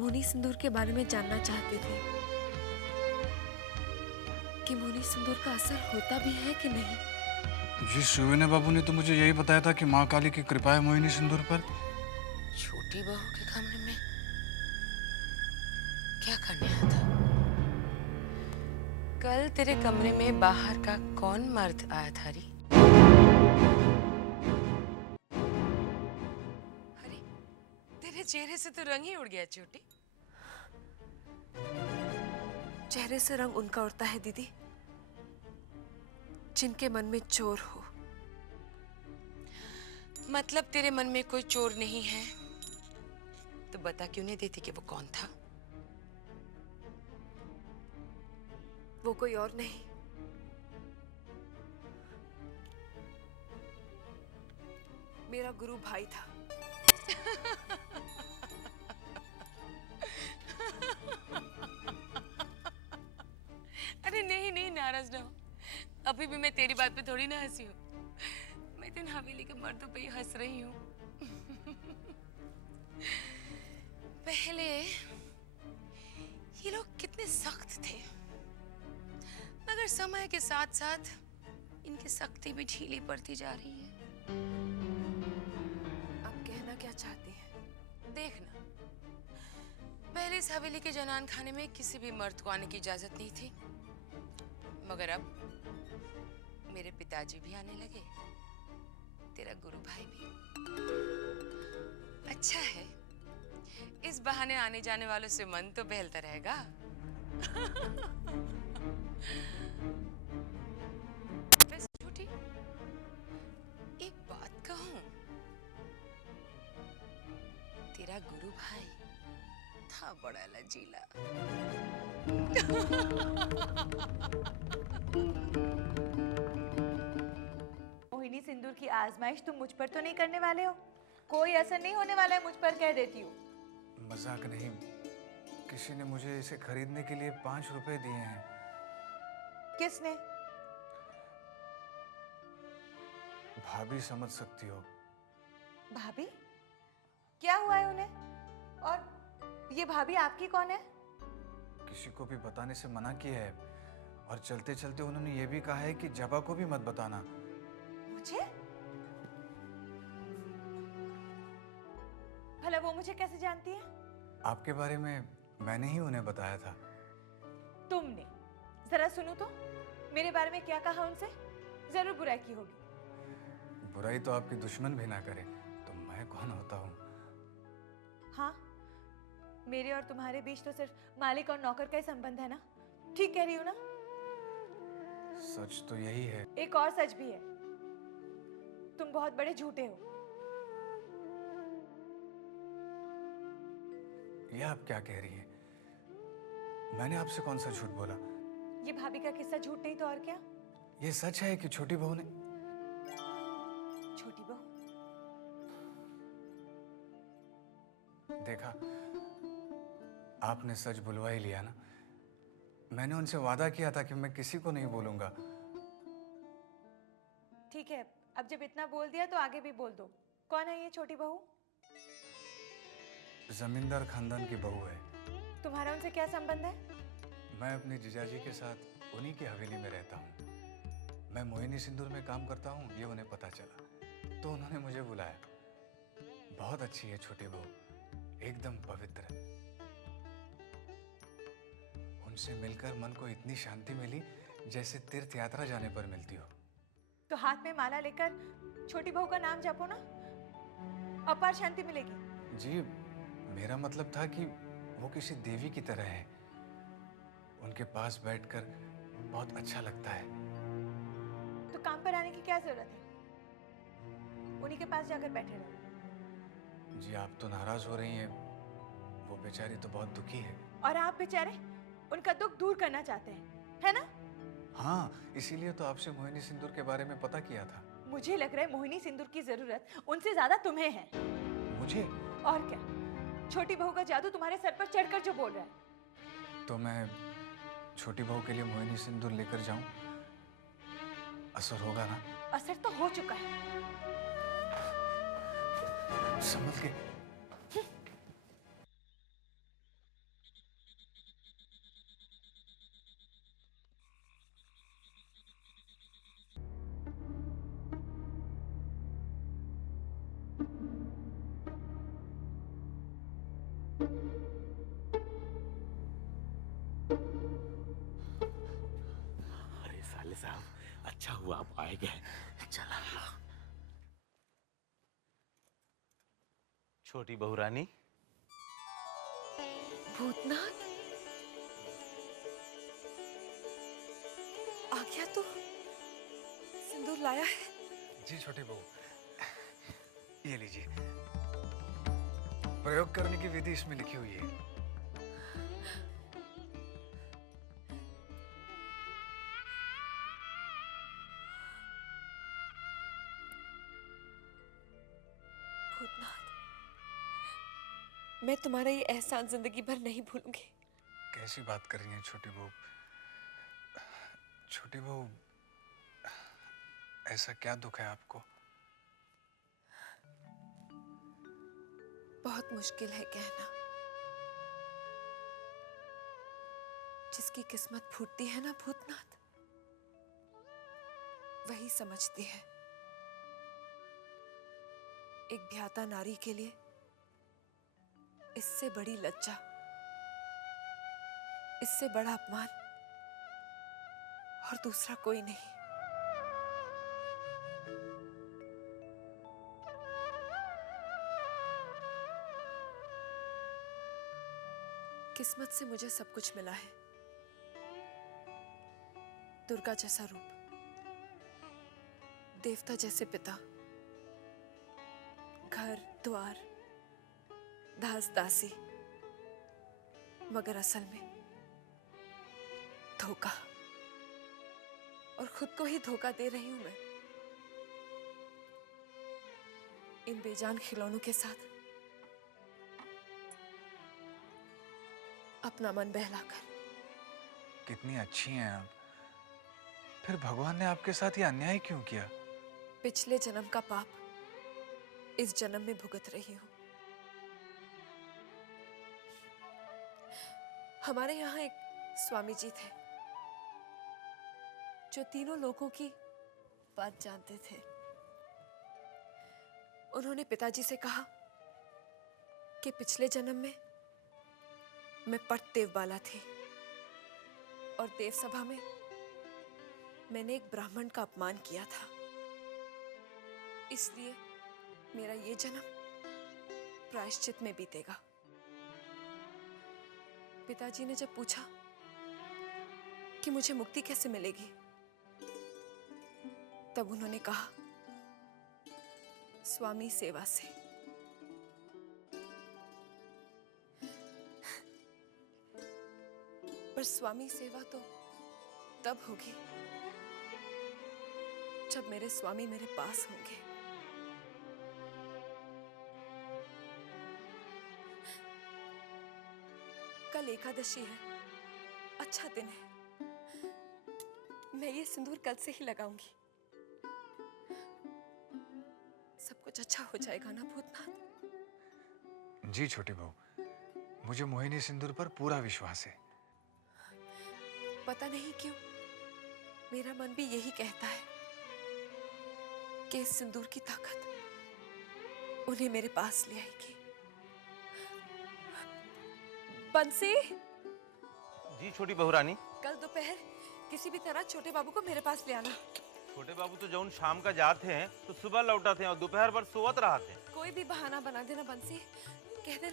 मोहनी सिंदूर के बारे में जानना चाहते थे कि मोहनी सिंदूर का असर होता भी है कि नहीं। जी सुविने बाबू ने तो मुझे यही बताया था कि माँ काली की कृपा है मोहिनी सिंदूर पर। छोटी बहू के कमरे में क्या करने आया था? कल तेरे कमरे में बाहर का कौन मर्द आया था री? अरे तेरे चेहरे से तो रंग ही उड़ गया छोटी। चेहरे से रंग उनका उड़ता है दीदी जिनके मन में चोर हो। मतलब तेरे मन में कोई चोर नहीं है तो बता क्यों नहीं देती कि वो कौन था? वो कोई और नहीं, मेरा गुरु भाई था। अरे नहीं नहीं, नाराज ना हो। अभी भी मैं तेरी बात पे थोड़ी ना हंसी हूँ। मैं तो इन हवेली के मर्दों पे ही हंस रही हूँ। पहले ये लोग कितने सख्त थे, मगर समय के साथ साथ इनकी सख्ती भी ढीली पड़ती जा रही है। आप कहना क्या चाहते हैं? देखना, पहले इस हवेली के जनान खाने में किसी भी मर्द को आने की इजाजत नहीं थी, मगर अब मेरे पिताजी भी आने लगे, तेरा गुरु भाई भी। अच्छा है, इस बहाने आने जाने वालों से मन तो बहलता रहेगा। वैसे छोटी, एक बात कहूं, तेरा गुरु भाई था बड़ा लजीला। मोहिनी सिंदूर की आजमाइश तुम मुझ पर तो नहीं करने वाले हो? कोई असर नहीं होने वाला है मुझ पर, कह देती हूँ। मजाक नहीं, किसी ने मुझे इसे खरीदने के लिए 5 रुपए दिए हैं। किसने? भाभी समझ सकती हो। भाभी? क्या हुआ है उन्हें? और ये भाभी आपकी कौन है? किसी को भी बताने से मना किया है और चलते चलते उन्होंने ये भी कहा है कि जबा को भी मत बताना। मुझे? भला वो मुझे कैसे जानती है? आपके बारे में मैंने ही उन्हें बताया था। तुमने? जरा सुनो तो, मेरे बारे में क्या कहा उनसे? जरूर बुराई की होगी। बुराई तो आपकी दुश्मन भी ना करे तो मैं कौन होता हूँ? हाँ, मेरे और तुम्हारे बीच तो सिर्फ मालिक और नौकर का ही संबंध है ना? ठीक कह रही हूँ ना? सच तो यही है। एक और सच भी है, तुम बहुत बड़े झूठे हो। ये आप क्या कह रही हैं? मैंने आपसे कौन सा झूठ बोला? ये भाभी का किस्सा झूठ नहीं तो और क्या? ये सच है कि छोटी बहू ने। छोटी बहू? देखा, आपने सच बुलवा ही लिया ना। मैंने उनसे वादा किया था कि मैं किसी को नहीं बोलूंगा। ठीक है, अब जब इतना बोल दिया तो आगे भी बोल दो। कौन है ये छोटी बहू? जमींदार खानदान की बहू है। तुम्हारा उनसे क्या संबंध है? मैं अपने जीजाजी के साथ उन्हीं की हवेली में रहता हूँ। मैं मोहिनी सिंदूर में काम करता हूँ, ये उन्हें पता चला तो उन्होंने मुझे बुलाया। बहुत अच्छी है छोटी बहू, एकदम पवित्र। उनसे मिलकर मन को इतनी शांति मिली जैसे तीर्थ यात्रा जाने पर मिलती हो। तो हाथ में माला लेकर छोटी बहू का नाम जपो ना, अपार शांति मिलेगी। जी, मेरा मतलब था कि वो किसी देवी की तरह है। उनके पास बैठकर बहुत अच्छा लगता है। तो काम पर आने की क्या जरूरत है? उन्हीं के पास जाकर बैठे रहो। जी, आप तो नाराज हो रही हैं। वो बेचारी तो बहुत दुखी है। और आप बेचारे उनका दुख दूर करना चाहते हैं, है ना? हाँ, इसीलिए तो आपसे मोहिनी सिंदूर के बारे में पता किया था। मुझे लग रहा है मोहिनी सिंदूर की जरूरत उनसे ज्यादा तुम्हें है। मुझे? और क्या, छोटी बहू का जादू तुम्हारे सर पर चढ़कर जो बोल रहा है। तो मैं छोटी बहू के लिए मोहिनी सिंदूर लेकर जाऊं? असर होगा ना? असर तो हो चुका है। संभल के। अरे साले साहब, अच्छा हुआ आप आए गए। चला छोटी बहू रानी। भूतनाथ आ गया तू? सिंदूर लाया है? जी छोटी बहू, ये लीजिए। प्रयोग करने की विधि इसमें लिखी हुई है। भूतनाथ, मैं तुम्हारा ये एहसान जिंदगी भर नहीं भूलूंगी। कैसी बात कर रही हैं छोटी बहू? छोटी बहू, ऐसा क्या दुख है आपको? बहुत मुश्किल है कहना। जिसकी किस्मत फूटती है ना भूतनाथ, वही समझती है। एक ब्याता नारी के लिए इससे बड़ी लज्जा, इससे बड़ा अपमान और दूसरा कोई नहीं। किस्मत से मुझे सब कुछ मिला है। दुर्गा जैसा रूप, देवता जैसे पिता, घर द्वार, दास दासी, मगर असल में धोखा। और खुद को ही धोखा दे रही हूं मैं, इन बेजान खिलौनों के साथ अपना मन बहलाकर। कितनी अच्छी हैं आप। फिर भगवान ने आपके साथ ये अन्याय क्यों किया? पिछले जन्म का पाप इस जन्म में भुगत रही हूं। हमारे यहाँ एक स्वामी जी थे जो तीनों लोगों की बात जानते थे। उन्होंने पिताजी से कहा कि पिछले जन्म में मैं पट देवबाला थी और देव सभा में मैंने एक ब्राह्मण का अपमान किया था, इसलिए मेरा ये जन्म प्रायश्चित में बीतेगा। पिताजी ने जब पूछा कि मुझे मुक्ति कैसे मिलेगी, तब उन्होंने कहा, स्वामी सेवा से। पर स्वामी सेवा तो तब होगी जब मेरे स्वामी मेरे पास होंगे। कल एकादशी है, अच्छा दिन है। मैं ये सिंदूर कल से ही लगाऊंगी। सब कुछ अच्छा हो जाएगा ना भूतनाथ? जी छोटी बहू, मुझे मोहिनी सिंदूर पर पूरा विश्वास है। पता नहीं क्यों मेरा मन भी यही कहता है कि इस सिंदूर की ताकत उन्हें मेरे पास ले आएगी। बंसी, जी छोटी बहू रानी। कल दोपहर किसी भी तरह छोटे बाबू को मेरे पास ले आना। छोटे बाबू तो जौन शाम का जाते हैं तो सुबह लौटा थे और दोपहर भर सोवत रहा थे। कोई भी बहाना बना देना बंसी, कह दे।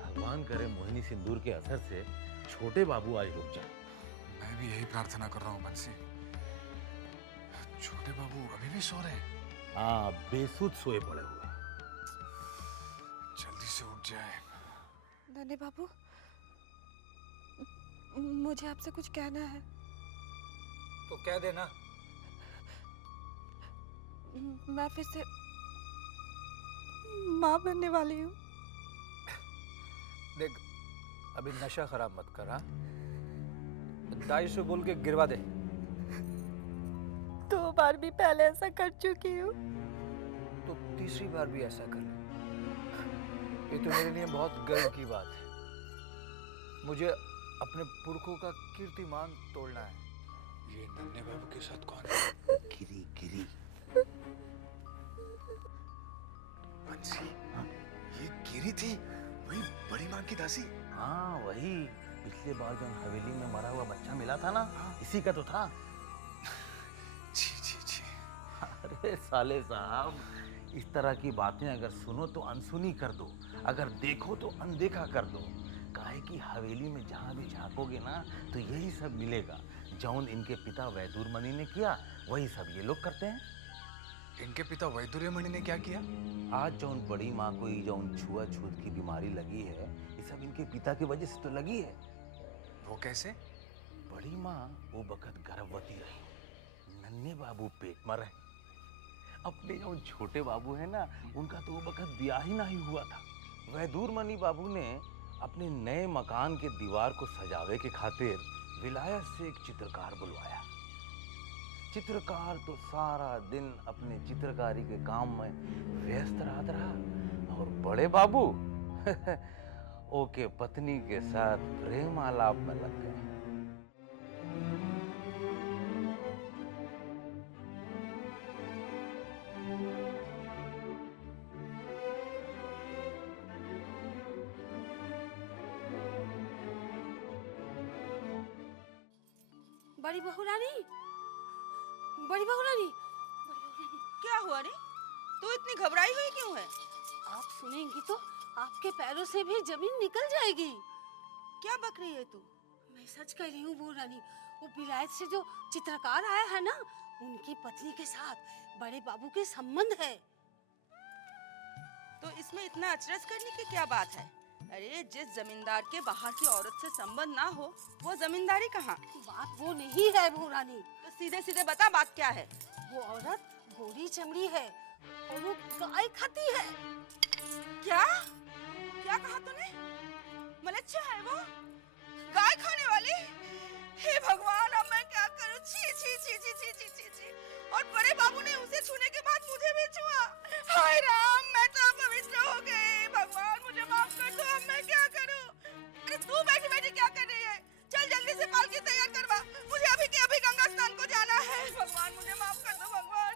भगवान करे मोहिनी सिंदूर के असर से छोटे बाबू आज रुक जाए। मैं भी यही प्रार्थना कर रहा हूँ बंसी। छोटे बाबू अभी भी सो रहे हैं? हाँ, बेसुध सोए पड़े हुए। जल्दी से उठ जाए। नन्हे बाबू, मुझे आपसे कुछ कहना है। तो कह देना। मैं फिर से माँ बनने वाली हूँ। देख, अभी नशा खराब मत कर। हाँ, दाई से बोल के गिरवा दे। 2 बार भी पहले ऐसा कर चुकी हूँ। तो तीसरी बार भी ऐसा कर ले। ये तो मेरे लिए बहुत गर्व की बात है। मुझे अपने पुरखों का कीर्तिमान तोड़ना है। ये नन्हे बाबू के साथ कौन है? पिचासी? हाँ वही, पिछले बार जो हवेली में मरा हुआ बच्चा मिला था ना, इसी का तो था। छी छी छी। अरे साले साहब, इस तरह की बातें अगर सुनो तो अनसुनी कर दो, अगर देखो तो अनदेखा कर दो। काहे कि हवेली में जहाँ भी झांकोगे ना तो यही सब मिलेगा। जौन इनके पिता वैदुर मणि ने किया वही सब ये लोग करते हैं। इनके पिता वैदुर्य मणि ने क्या किया? आज जौन बड़ी माँ को ये जौन छुआछूत की बीमारी लगी है, ये सब इनके पिता की वजह से तो लगी है। वो कैसे? बड़ी माँ वो बखत गर्भवती रही, नन्हे बाबू पेट में रहे। अपने जो छोटे बाबू है ना, उनका तो वो बखत ब्याह ही नहीं हुआ था। वैदुर मणि बाबू ने अपने नए मकान के दीवार को सजावे के खातिर विलायत से एक चित्रकार बुलवाया। चित्रकार तो सारा दिन अपने चित्रकारी के काम में व्यस्त रहता रहा और बड़े बाबू ओके पत्नी के साथ प्रेम आलाप में लग गए। बड़ी बहू रानी, बड़ी बहू रानी, क्या हुआ रे? तू इतनी घबराई हुई क्यों है? आप सुनेंगी तो आपके पैरों से भी जमीन निकल जाएगी। क्या बक रही है तू? मैं सच कह रही हूँ बहू रानी, वो विलायत से जो चित्रकार आया है ना, उनकी पत्नी के साथ बड़े बाबू के संबंध है। तो इसमें इतना अचरज करने की क्या बात है? अरे जिस जमींदार के बाहर की औरत से संबंध ना हो, वो जमींदारी कहाँ? बात वो नहीं है बहू रानी। तो सीधे सीधे बता, बात क्या है? वो औरत गोरी चमड़ी है और वो गाय खाती है। क्या क्या कहा तूने? मलच्छा है वो? गाय खाने वाली? हे भगवान, अब मैं क्या करूं? छी छी छी छी छी छी छी छी। और बड़े बाबू ने उसे छूने के बाद मुझे भी छुआ। हाय राम, मैं तो अपवित्र हो गई। भगवान मुझे माफ कर दो, अब मैं क्या करूं? अरे तू बैठी बैठी क्या कर रही है? चल जल्दी से पालकी तैयार करवा, मुझे अभी के अभी गंगा स्नान को जाना है। भगवान मुझे माफ कर दो भगवान।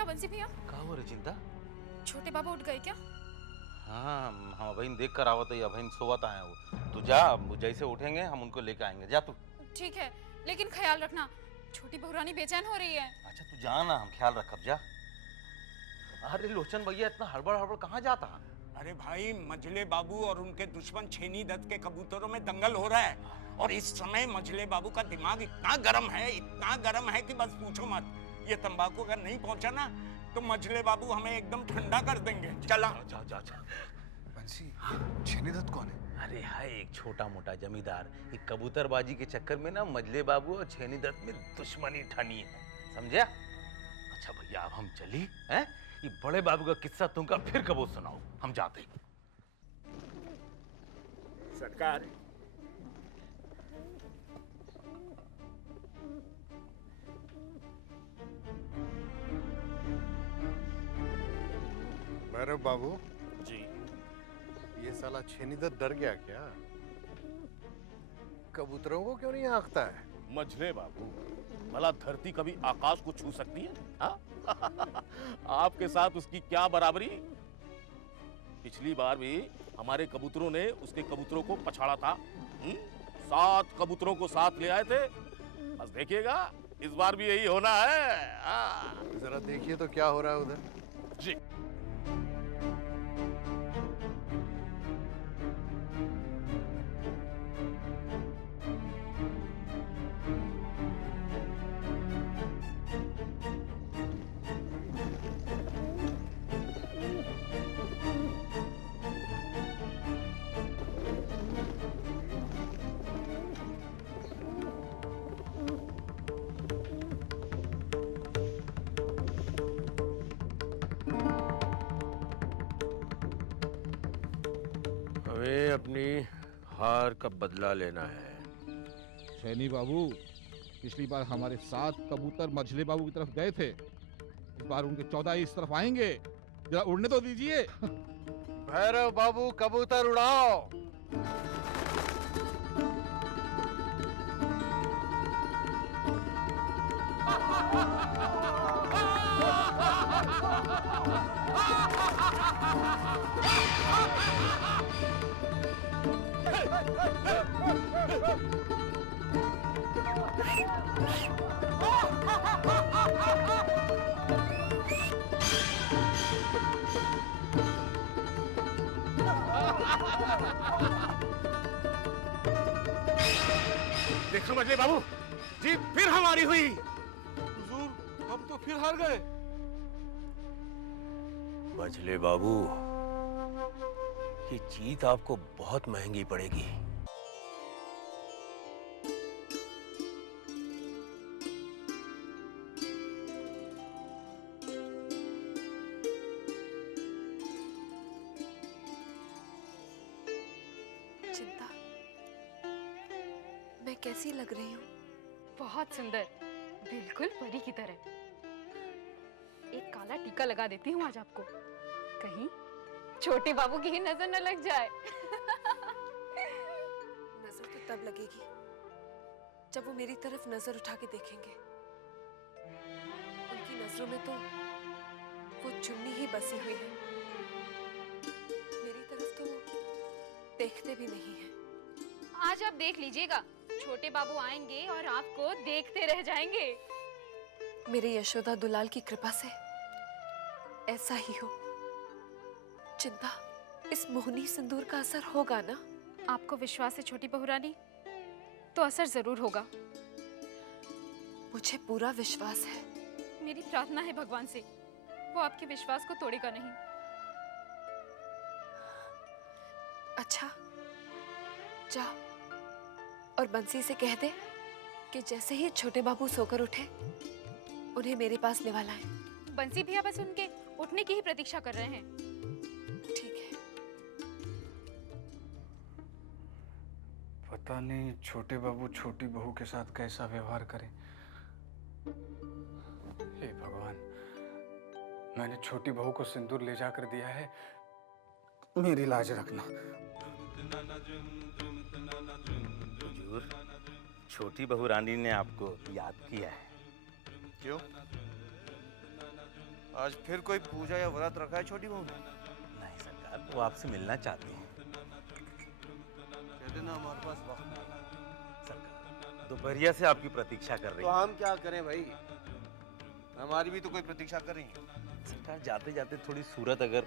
बंसी भैया, का हो रे चिंता? छोटे बाबा उठ गए क्या? हाँ हाँ बहन, देख कर आवत है, बहन सोवत आए वो। तू जा, जैसे उठेंगे हम उनको लेके आएंगे। जा तू। ठीक है, लेकिन ख्याल रखना, छोटी बहू रानी बेचैन हो रही है। अच्छा तू जा ना, हम ख्याल रखब। जा। अरे लोचन भैया, इतना हड़बड़ हड़बड़ कहाँ जाता? अरे भाई, मझले बाबू और उनके दुश्मन छेनी दत्त के कबूतरों में दंगल हो रहा है और इस समय मझले बाबू का दिमाग इतना गर्म है कि बस पूछो मत। ये तंबाकू अगर नहीं पहुंचा ना तो मझले बाबू हमें एकदम ठंडा कर देंगे। चला। जा जा जा। बंसी, छेनी दत्त कौन है? अरे है एक छोटा मोटा जमींदार। एक कबूतरबाजी के चक्कर में ना मजले बाबू और छेनी दत्त में दुश्मनी ठनी है, समझा? अच्छा भैया, अब हम चली हैं? ये बड़े बाबू का किस्सा तुमका फिर कबो सुनाओ, हम जाते। सरकार, भैरव बाबू जी। ये साला छेनीदत्त डर गया क्या? कबूतरों को क्यों नहीं आंकता है? मझले बाबू, भला धरती कभी आकाश को छू सकती है? हाँ? आपके साथ उसकी क्या बराबरी? पिछली बार भी हमारे कबूतरों ने उसके कबूतरों को पछाड़ा था। 7 कबूतरों को साथ ले आए थे। बस देखिएगा इस बार भी यही होना है। हाँ। जरा देखिए तो क्या हो रहा है उधर। जी। हमें अपनी हार का बदला लेना है। सैनी बाबू, पिछली बार हमारे 7 कबूतर मझले बाबू की तरफ गए थे, इस बार उनके 14 इस तरफ आएंगे। जरा उड़ने तो दीजिए। भैरव बाबू कबूतर उड़ाओ। देखो मजले बाबू, जीत फिर हमारी हुई। हुजूर, हम तो फिर हार गए। मझले बाबू, ये जीत आपको बहुत महंगी पड़ेगी। चिंता, मैं कैसी लग रही हूँ? बहुत सुंदर, बिल्कुल परी की तरह। एक काला टीका लगा देती हूँ आज आपको, कहीं छोटे बाबू की ही नजर न लग जाए। नजर तो तब लगेगी जब वो मेरी तरफ नजर उठा के देखेंगे। उनकी नजरों में तो वो चुन्नी ही बसी हुई है, मेरी तरफ तो वो देखते भी नहीं है। आज आप देख लीजिएगा, छोटे बाबू आएंगे और आपको देखते रह जाएंगे। मेरे यशोदा दुलाल की कृपा से ऐसा ही हो। चिंता, इस मोहनी सिंदूर का असर होगा ना? आपको विश्वास है छोटी बहू रानी, तो असर जरूर होगा। मुझे पूरा विश्वास है। मेरी प्रार्थना है भगवान से, वो आपके विश्वास को तोड़ेगा नहीं। अच्छा, जा और बंसी से कह दे कि जैसे ही छोटे बाबू सोकर उठे, उन्हें मेरे पास ले लाएं। बंसी भैया बस उनके उठने की ही प्रतीक्षा कर रहे हैं। ठीक है। पता नहीं छोटे बाबू छोटी बहू के साथ कैसा व्यवहार करें। हे भगवान, मैंने छोटी बहू को सिंदूर ले जाकर दिया है, मेरी लाज रखना। हुजूर, छोटी बहू रानी ने आपको याद किया है। क्यों? आज फिर कोई पूजा या व्रत रखा है छोटी बहू ने? नहीं सरकार, वो आपसे मिलना चाहती हैं। कहते ना हमारे पास वक्त नहीं। सरकार दोपहरिया से आपकी प्रतीक्षा कर रही तो है। हम क्या करें भाई, हमारी भी तो कोई प्रतीक्षा कर रही है। सरकार जाते जाते थोड़ी सूरत अगर